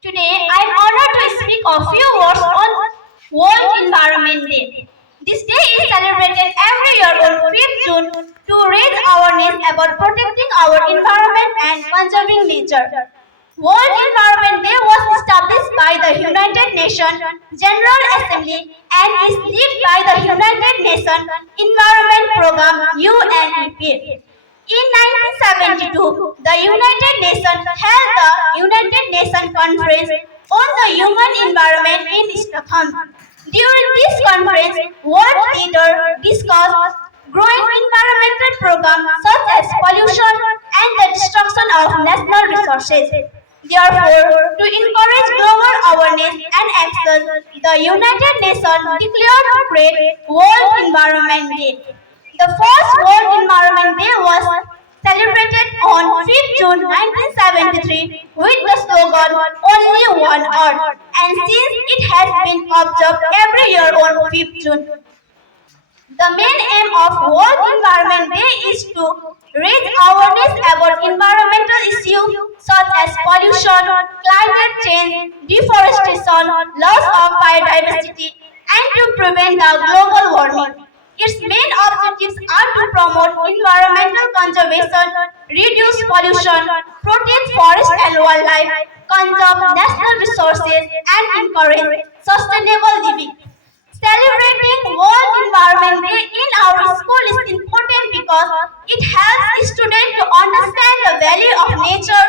Today, I am honored to speak a few words on World Environment Day. This day is celebrated every year on 5th June to raise awareness about protecting our environment and conserving nature. World Environment Day was established by the United Nations General Assembly and is led by the United Nations Environment Programme UNEP. In 1972, the United Nations held the United Nations Conference on the Human Environment in Stockholm. During this conference, world leaders discussed growing environmental programs such as pollution and the destruction of natural resources. Therefore, to encourage global awareness and action, the United Nations declared to create World Environment Day. The first World Environment Day was celebrated on 5th June 1973 with the slogan Only One Earth, and since it has been observed every year on 5th June. The main aim of World Environment Day is to raise awareness about environmental issues such as pollution, climate change, deforestation, loss of biodiversity, and to prevent the global warming. Its main objectives are to promote environmental conservation, reduce pollution, protect forests and wildlife, conserve natural resources, and encourage sustainable living. Celebrating World Environment Day in our school is important because it helps students to understand the value of nature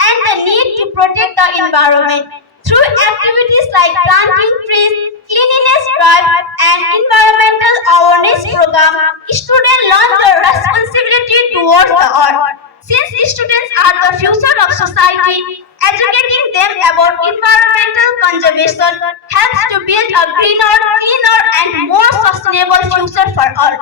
and the need to protect the environment. Through activities like planting trees, cleanliness drive, and environmental awareness program, students learn the responsibility towards the earth. Since students are the future of society, educating them about environmental conservation helps to build a greener, cleaner, and more sustainable future for all.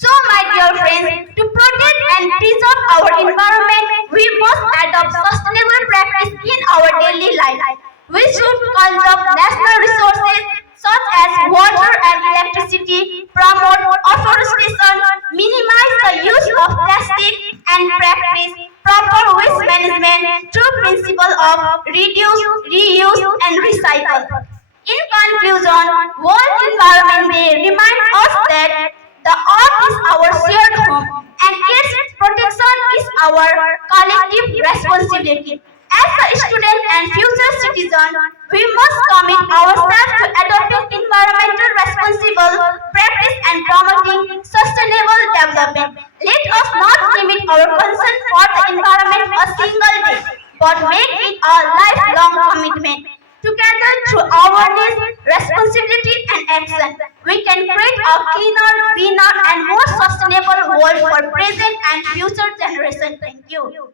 So, my dear friends, to protect and preserve our environment, we must adopt sustainable practice in our daily life. We should conserve natural resources such as water and electricity, promote afforestation, minimize the use of plastic, and practice proper waste management through principle of reduce, reuse, and recycle. In conclusion, World Environment Day reminds us that the earth is our shared home and its protection is our collective responsibility. As a student and future citizen, we must commit ourselves to adopting environmental responsible practice and promoting sustainable development. Let us not limit our concern for the environment a single day, but make it a lifelong commitment. Together, through awareness, responsibility, and action, we can create a cleaner, greener, and more sustainable world for present and future generations. Thank you.